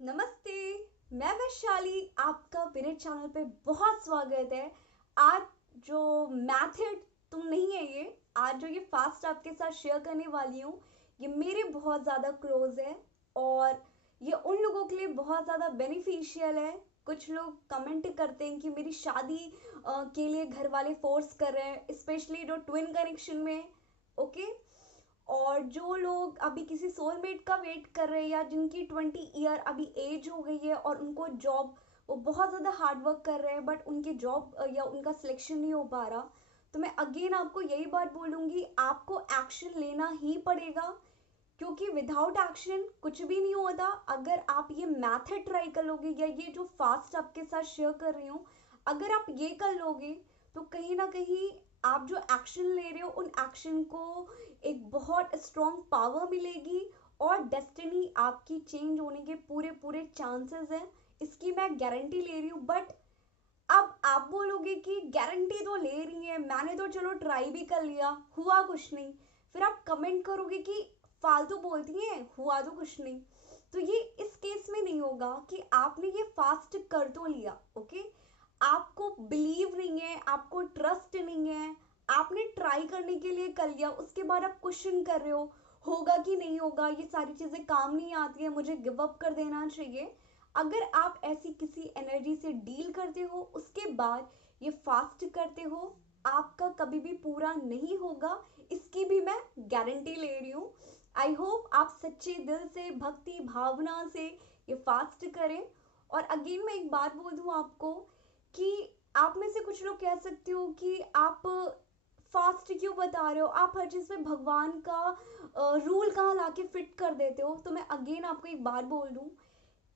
नमस्ते। मैं वैशाली, आपका मेरे चैनल पे बहुत स्वागत है। आज जो मैथड तुम नहीं है ये आज जो ये फास्ट आपके साथ शेयर करने वाली हूँ, ये मेरे बहुत ज़्यादा क्लोज है और ये उन लोगों के लिए बहुत ज़्यादा बेनिफिशियल है। कुछ लोग कमेंट करते हैं कि मेरी शादी के लिए घर वाले फोर्स कर रहे हैं, स्पेशली जो ट्विन कनेक्शन में। ओके। और जो लोग अभी किसी सोलमेट का वेट कर रहे हैं या जिनकी 20 ईयर अभी एज हो गई है और उनको जॉब, वो बहुत ज़्यादा हार्ड वर्क कर रहे हैं बट उनकी जॉब या उनका सिलेक्शन नहीं हो पा रहा, तो मैं अगेन आपको यही बात बोलूँगी, आपको एक्शन लेना ही पड़ेगा। क्योंकि विदाउट एक्शन कुछ भी नहीं होता। अगर आप ये मैथड ट्राई कर लोगे या ये जो फास्ट आपके साथ शेयर कर रही हूँ, अगर आप ये कर लोगे तो कहीं ना कहीं आप जो एक्शन ले रहे हो उन एक्शन को एक बहुत स्ट्रॉन्ग पावर मिलेगी और डेस्टिनी आपकी चेंज होने के पूरे पूरे चांसेस हैं। इसकी मैं गारंटी ले रही हूँ। बट अब आप बोलोगे कि गारंटी तो ले रही है, मैंने तो चलो ट्राई भी कर लिया, हुआ कुछ नहीं। फिर आप कमेंट करोगे कि फालतू बोलती हैं, हुआ तो कुछ नहीं। तो ये इस केस में नहीं होगा कि आपने ये फास्ट कर तो लिया, ओके, आपको बिलीव नहीं है, आपको ट्रस्ट नहीं है, आपने ट्राई करने के लिए कर लिया, उसके बाद आप क्वेश्चन कर रहे हो होगा कि नहीं होगा, ये सारी चीजें काम नहीं आती है, मुझे गिव अप कर देना चाहिए। अगर आप ऐसी किसी एनर्जी से डील करते हो उसके बाद ये फास्ट करते हो, आपका कभी भी पूरा नहीं होगा। इसकी भी मैं गारंटी ले रही हूँ। आई होप आप सच्चे दिल से भक्ति भावना से ये फास्ट करें। और अगेन मैं एक बात बोल दूं आपको कि आप में से कुछ लोग कह सकते हो कि आप फास्ट क्यों बता रहे हो, आप हर चीज में भगवान का रूल कहाँ लाके फिट कर देते हो। तो मैं अगेन आपको एक बात बोल दूं,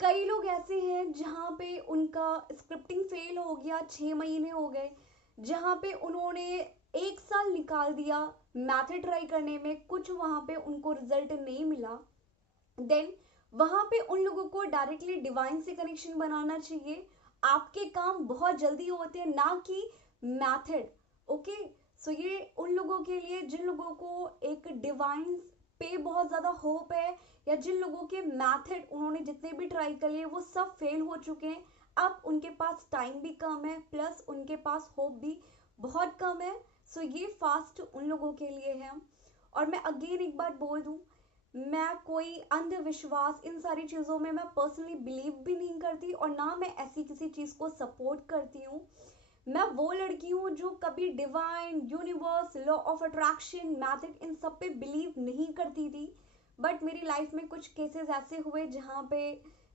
कई लोग ऐसे हैं जहाँ पे उनका स्क्रिप्टिंग फेल हो गया, 6 महीने हो गए, जहाँ पे उन्होंने 1 साल निकाल दिया मैथड ट्राई करने में, कुछ वहाँ पे उनको रिजल्ट नहीं मिला। देन वहाँ पे उन लोगों को डायरेक्टली डिवाइन से कनेक्शन बनाना चाहिए। आपके काम बहुत जल्दी होते हैं, ना कि मैथड। ओके। सो ये उन लोगों के लिए जिन लोगों को एक डिवाइन पे बहुत ज़्यादा होप है, या जिन लोगों के मैथड उन्होंने जितने भी ट्राई कर लिए वो सब फेल हो चुके हैं। अब उनके पास टाइम भी कम है, प्लस उनके पास होप भी बहुत कम है। सो ये फास्ट उन लोगों के लिए है। और मैं अगेन एक बात बोल दूं, मैं कोई अंधविश्वास इन सारी चीज़ों में मैं पर्सनली बिलीव भी नहीं करती और ना मैं ऐसी किसी चीज़ को सपोर्ट करती हूँ। मैं वो लड़की हूँ जो कभी divine, universe, law of attraction, method in सब पे बिलीव नहीं करती थी। बट मेरी लाइफ में कुछ केसेस ऐसे हुए जहाँ पे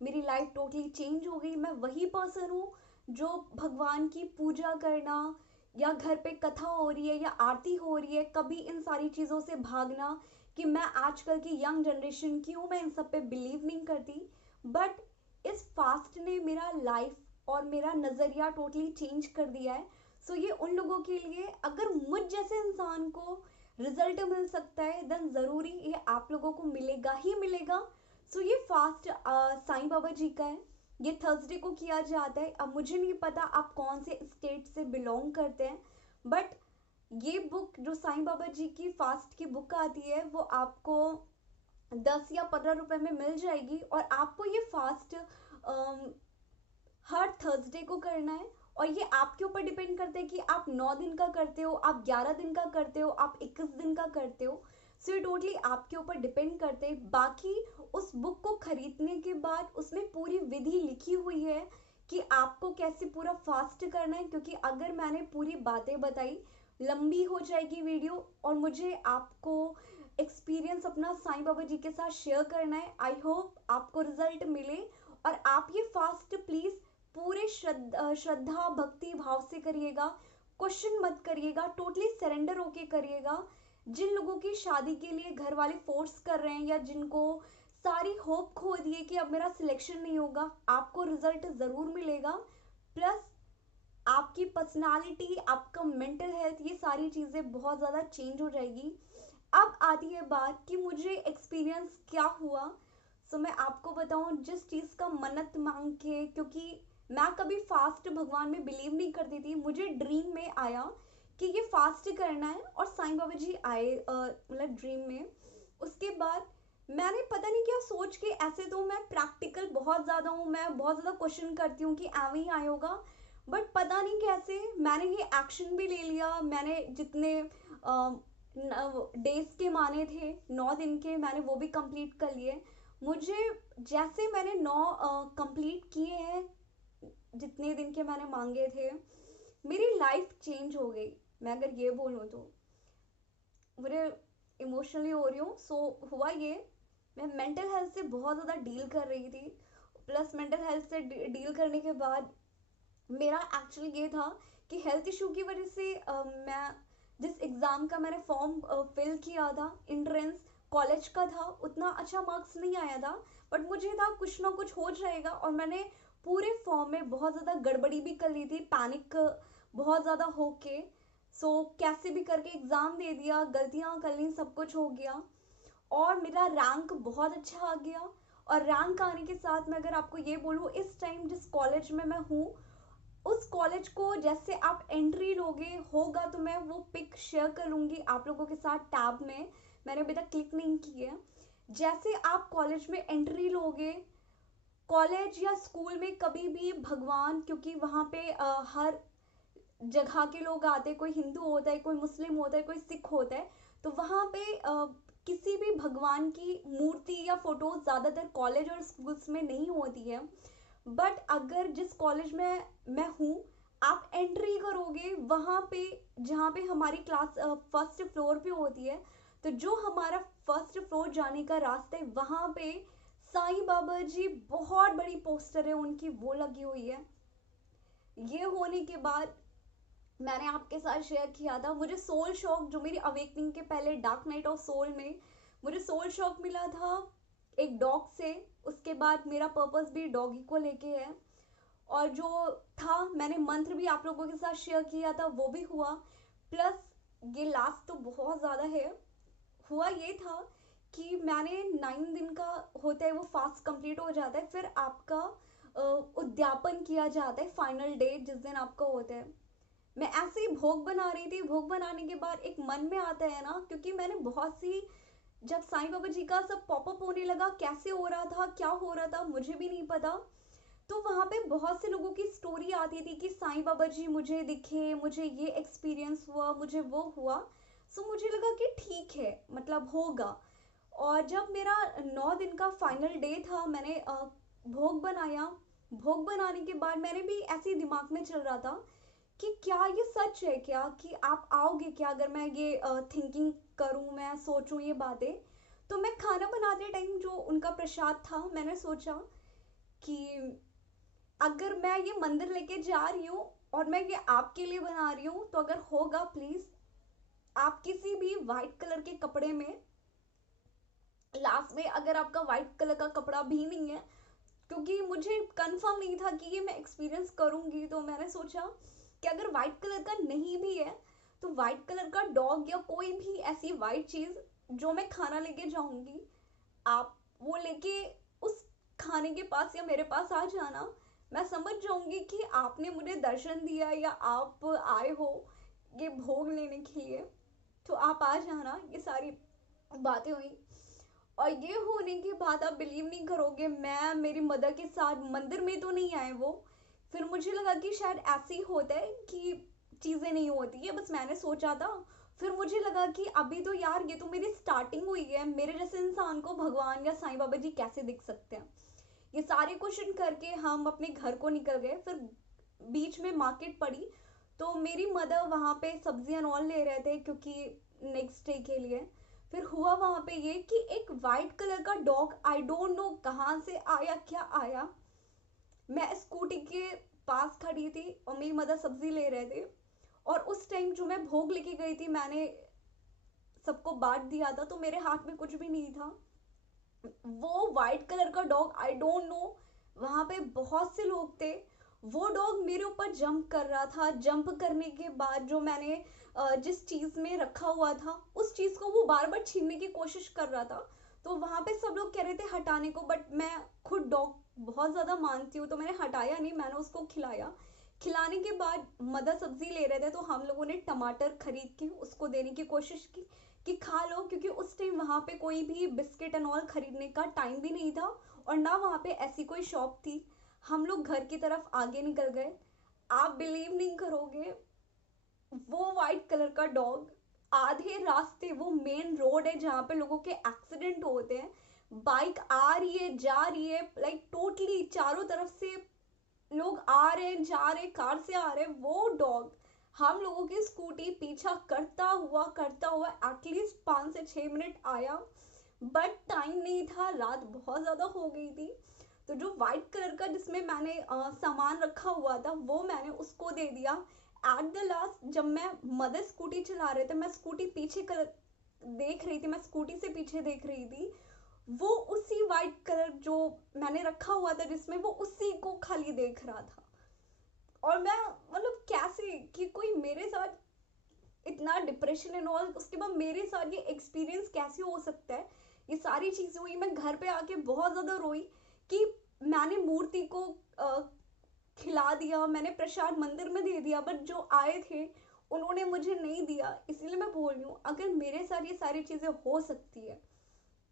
मेरी लाइफ टोटली चेंज हो गई। मैं वही पर्सन हूँ जो भगवान की पूजा करना, या घर पे कथा हो रही है या आरती हो रही है, कभी इन सारी चीज़ों से भागना कि मैं आजकल की यंग जनरेशन की हूँ, मैं इन सब पे बिलीव नहीं करती। बट इस फास्ट ने मेरा लाइफ और मेरा नज़रिया टोटली चेंज कर दिया है। सो ये उन लोगों के लिए, अगर मुझ जैसे इंसान को रिजल्ट मिल सकता है देन ज़रूरी ये आप लोगों को मिलेगा ही मिलेगा। सो ये फास्ट साईं बाबा जी का है। ये थर्सडे को किया जाता है। अब मुझे नहीं पता आप कौन से स्टेट से बिलोंग करते हैं, बट ये बुक जो साईं बाबा जी की फास्ट की बुक आती है वो आपको 10 या 15 रुपए में मिल जाएगी। और आपको ये फास्ट हर थर्सडे को करना है। और ये आपके ऊपर डिपेंड करता है कि आप 9 दिन का करते हो, आप 11 दिन का करते हो, आप 21 दिन का करते हो। सो ये टोटली आपके ऊपर डिपेंड करते हैं। बाकी उस बुक को खरीदने के बाद उसमें पूरी विधि लिखी हुई है कि आपको कैसे पूरा फास्ट करना है। क्योंकि अगर मैंने पूरी बातें बताई लंबी हो जाएगी वीडियो, और मुझे आपको एक्सपीरियंस अपना साईं बाबा जी के साथ शेयर करना है। आई होप आपको रिजल्ट मिले और आप ये फास्ट प्लीज़ पूरे श्रद्धा भक्ति भाव से करिएगा। क्वेश्चन मत करिएगा, टोटली सरेंडर होके करिएगा। जिन लोगों की शादी के लिए घर वाले फोर्स कर रहे हैं या जिनको सारी होप खो दी है कि अब मेरा सिलेक्शन नहीं होगा, आपको रिजल्ट ज़रूर मिलेगा। प्लस आपकी पर्सनालिटी, आपका मेंटल हेल्थ, ये सारी चीज़ें बहुत ज़्यादा चेंज हो जाएगी। अब आती है बात कि मुझे एक्सपीरियंस क्या हुआ। सो मैं आपको बताऊं, जिस चीज़ का मन्नत मांग के, क्योंकि मैं कभी फास्ट भगवान में बिलीव नहीं करती थी, मुझे ड्रीम में आया कि ये फास्ट करना है और साईं बाबा जी आए ड्रीम में। उसके बाद मैंने पता नहीं क्या सोच के, ऐसे तो मैं प्रैक्टिकल बहुत बहुत ज़्यादा हूँ, मैं बहुत ज़्यादा क्वेश्चन करती हूँ कि एवे ही आया होगा, बट पता नहीं कैसे मैंने ये एक्शन भी ले लिया। मैंने जितने डेज के माने थे 9 दिन के, मैंने वो भी कंप्लीट कर लिए। मुझे जैसे मैंने 9 कंप्लीट किए हैं, जितने दिन के मैंने मांगे थे, मेरी लाइफ चेंज हो गई। मैं अगर ये बोलूँ तो मुझे इमोशनली हो रही हूँ। सो हुआ ये, मैं मेंटल हेल्थ से बहुत ज़्यादा डील कर रही थी। प्लस मेंटल हेल्थ से डील करने के बाद मेरा एक्चुअली ये था कि हेल्थ इशू की वजह से मैं जिस एग्ज़ाम का मैंने फॉर्म फिल किया था, एंट्रेंस कॉलेज का था, उतना अच्छा मार्क्स नहीं आया था। बट मुझे था कुछ ना कुछ हो जाएगा, और मैंने पूरे फॉर्म में बहुत ज़्यादा गड़बड़ी भी कर ली थी, पैनिक बहुत ज़्यादा होके। सो कैसे भी करके एग्ज़ाम दे दिया, गलतियाँ कर ली, सब कुछ हो गया, और मेरा रैंक बहुत अच्छा आ गया। और रैंक आने के साथ मैं अगर आपको ये बोलूँ, इस टाइम जिस कॉलेज में मैं हूँ, उस कॉलेज को जैसे आप एंट्री लोगे होगा तो मैं वो पिक शेयर करूँगी आप लोगों के साथ टैब में। मैंने अभी तक क्लिक नहीं की है। जैसे आप कॉलेज में एंट्री लोगे, कॉलेज या स्कूल में कभी भी भगवान, क्योंकि वहाँ पे हर जगह के लोग आते हैं, कोई हिंदू होता है, कोई मुस्लिम होता है, कोई सिख होता है, तो वहाँ पे किसी भी भगवान की मूर्ति या फोटो ज़्यादातर कॉलेज और स्कूल्स में नहीं होती है। बट अगर जिस कॉलेज में मैं हूँ, आप एंट्री करोगे वहाँ पे, जहाँ पे हमारी क्लास फर्स्ट फ्लोर पे होती है, तो जो हमारा फर्स्ट फ्लोर जाने का रास्ता है, वहाँ पे साईं बाबा जी बहुत बड़ी पोस्टर है उनकी, वो लगी हुई है। ये होने के बाद मैंने आपके साथ शेयर किया था, मुझे सोल शॉक, जो मेरी अवेकनिंग के पहले डार्क नाइट ऑफ सोल में मुझे सोल शॉक मिला था एक डॉग से। उसके बाद मेरा पर्पस भी डॉगी को लेके है, और जो था मैंने मंत्र भी आप लोगों के साथ शेयर किया था, वो भी हुआ। प्लस ये लास्ट तो बहुत ज़्यादा है। हुआ ये था कि मैंने 9 दिन का होता है वो फास्ट कंप्लीट हो जाता है, फिर आपका उद्यापन किया जाता है, फाइनल डे जिस दिन आपका होता है। मैं ऐसे ही भोग बना रही थी, भोग बनाने के बाद एक मन में आता है ना, क्योंकि मैंने बहुत सी, जब साईं बाबा जी का सब पॉपअप होने लगा, कैसे हो रहा था, क्या हो रहा था, मुझे भी नहीं पता। तो वहाँ पे बहुत से लोगों की स्टोरी आती थी कि साईं बाबा जी मुझे दिखे, मुझे ये एक्सपीरियंस हुआ, मुझे वो हुआ। सो मुझे लगा कि ठीक है, मतलब होगा। और जब मेरा 9 दिन का फाइनल डे था, मैंने भोग बनाया। भोग बनाने के बाद मैंने भी ऐसे ही दिमाग में चल रहा था कि क्या ये सच है क्या, कि आप आओगे क्या अगर मैं ये थिंकिंग करूं, मैं सोचूं ये बातें। तो मैं खाना बनाते टाइम जो उनका प्रसाद था, मैंने सोचा कि अगर मैं ये मंदिर लेके जा रही हूँ और मैं ये आपके लिए बना रही हूँ, तो अगर होगा प्लीज आप किसी भी वाइट कलर के कपड़े में, लास्ट में अगर आपका वाइट कलर का कपड़ा भी नहीं है, क्योंकि मुझे कंफर्म नहीं था कि ये मैं एक्सपीरियंस करूंगी, तो मैंने सोचा कि अगर वाइट कलर का नहीं भी है, तो वाइट कलर का डॉग या कोई भी ऐसी वाइट चीज जो मैं खाना लेके जाऊंगी, आप वो लेके उस खाने के पास या मेरे पास आ जाना। मैं समझ जाऊंगी कि आपने मुझे दर्शन दिया या आप आए हो ये भोग लेने के लिए, तो आप आ जाना। ये सारी बातें हुई, और ये होने के बाद आप बिलीव नहीं करोगे, मैं मेरी मदर के साथ मंदिर में तो नहीं आए वो। फिर मुझे लगा कि शायद ऐसे ही होता है कि चीज़ें नहीं होती है, बस मैंने सोचा था। फिर मुझे लगा कि अभी तो यार ये तो मेरी स्टार्टिंग हुई है, मेरे जैसे इंसान को भगवान या साईं बाबा जी कैसे दिख सकते हैं। ये सारे क्वेश्चन करके हम अपने घर को निकल गए। फिर बीच में मार्केट पड़ी, तो मेरी मदर वहाँ पे सब्जियां और ले रहे थे, क्योंकि नेक्स्ट डे के लिए। फिर हुआ वहाँ पे ये कि एक वाइट कलर का डॉग, आई डोंट नो कहाँ से आया, क्या आया। मैं स्कूटी के पास खड़ी थी और मेरी मदर सब्जी ले रहे थे, और उस टाइम जो मैं भोग लेके गई थी, मैंने सबको बांट दिया था, तो मेरे हाथ में कुछ भी नहीं था। वो वाइट कलर का डॉग, आई डोंट नो, वहां पे बहुत से लोग थे, वो डॉग मेरे ऊपर जंप कर रहा था। जंप करने के बाद जो मैंने जिस चीज में रखा हुआ था, उस चीज को वो बार बार छीनने की कोशिश कर रहा था। तो वहां पे सब लोग कह रहे थे हटाने को, बट मैं खुद डॉग बहुत ज्यादा मानती हूँ, तो मैंने हटाया नहीं, मैंने उसको खिलाया। खिलाने के बाद मदर सब्जी ले रहे थे, तो हम लोगों ने टमाटर खरीद के उसको देने की कोशिश की कि खा लो, क्योंकि उस टाइम वहाँ पे कोई भी बिस्किट एंड ऑल खरीदने का टाइम भी नहीं था, और ना वहाँ पे ऐसी कोई शॉप थी। हम लोग घर की तरफ आगे निकल गए। आप बिलीव नहीं करोगे, वो वाइट कलर का डॉग आधे रास्ते, वो मेन रोड है जहाँ पे लोगों के एक्सीडेंट होते हैं, बाइक आ रही है जा रही है, लाइक टोटली चारों तरफ से लोग आ रहे हैं जा रहे हैं, कार से आ रहे हैं, वो डॉग हम लोगों की स्कूटी पीछा करता हुआ एटलीस्ट 5 से 6 मिनट आया। बट टाइम नहीं था, रात बहुत ज्यादा हो गई थी। तो जो व्हाइट कलर का जिसमें मैंने सामान रखा हुआ था वो मैंने उसको दे दिया। एट द लास्ट जब मैं मदर स्कूटी चला रहे थे, मैं स्कूटी पीछे कर देख रही थी, मैं स्कूटी से पीछे देख रही थी, वो उसी वाइट कलर जो मैंने रखा हुआ था जिसमें, वो उसी को खाली देख रहा था। और मैं मतलब कैसे कि कोई मेरे साथ इतना डिप्रेशन एंड ऑल, उसके बाद मेरे साथ ये एक्सपीरियंस कैसे हो सकता है। ये सारी चीजें हुई, मैं घर पे आके बहुत ज्यादा रोई कि मैंने मूर्ति को खिला दिया, मैंने प्रसाद मंदिर में दे दिया, बट जो आए थे उन्होंने मुझे नहीं दिया। इसलिए मैं बोल रही हूँ अगर मेरे साथ ये सारी चीजें हो सकती है,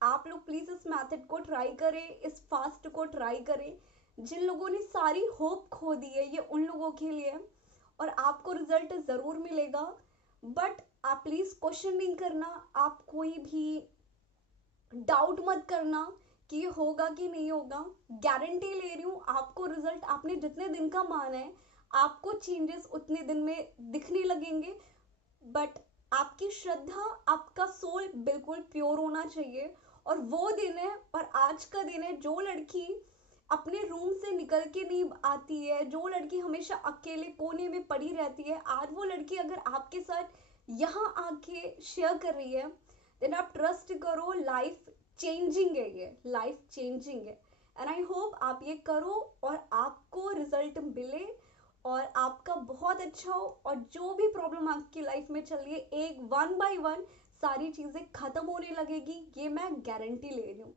आप लोग प्लीज इस मेथड को ट्राई करें, इस फास्ट को ट्राई करें। जिन लोगों ने सारी होप खो दी है ये उन लोगों के लिए, और आपको रिजल्ट जरूर मिलेगा। बट आप प्लीज क्वेश्चन नहीं करना, आप कोई भी डाउट मत करना कि ये होगा कि नहीं होगा। गारंटी ले रही हूँ आपको रिजल्ट, आपने जितने दिन का माना है आपको चेंजेस उतने दिन में दिखने लगेंगे। बट आपकी श्रद्धा, आपका सोल बिल्कुल प्योर होना चाहिए। और वो दिन है, और आज का दिन है, जो लड़की अपने रूम से निकल के नहीं आती है, जो लड़की हमेशा अकेले कोने में पड़ी रहती है, आज वो लड़की अगर आपके साथ यहाँ आके शेयर कर रही है, देन आप ट्रस्ट करो, लाइफ चेंजिंग है, ये लाइफ चेंजिंग है। एंड आई होप आप ये करो और आपको रिजल्ट मिले और आपका बहुत अच्छा हो, और जो भी प्रॉब्लम आपकी लाइफ में चल रही है एक वन बाय वन सारी चीजें खत्म होने लगेगी, ये मैं गारंटी ले रही हूँ।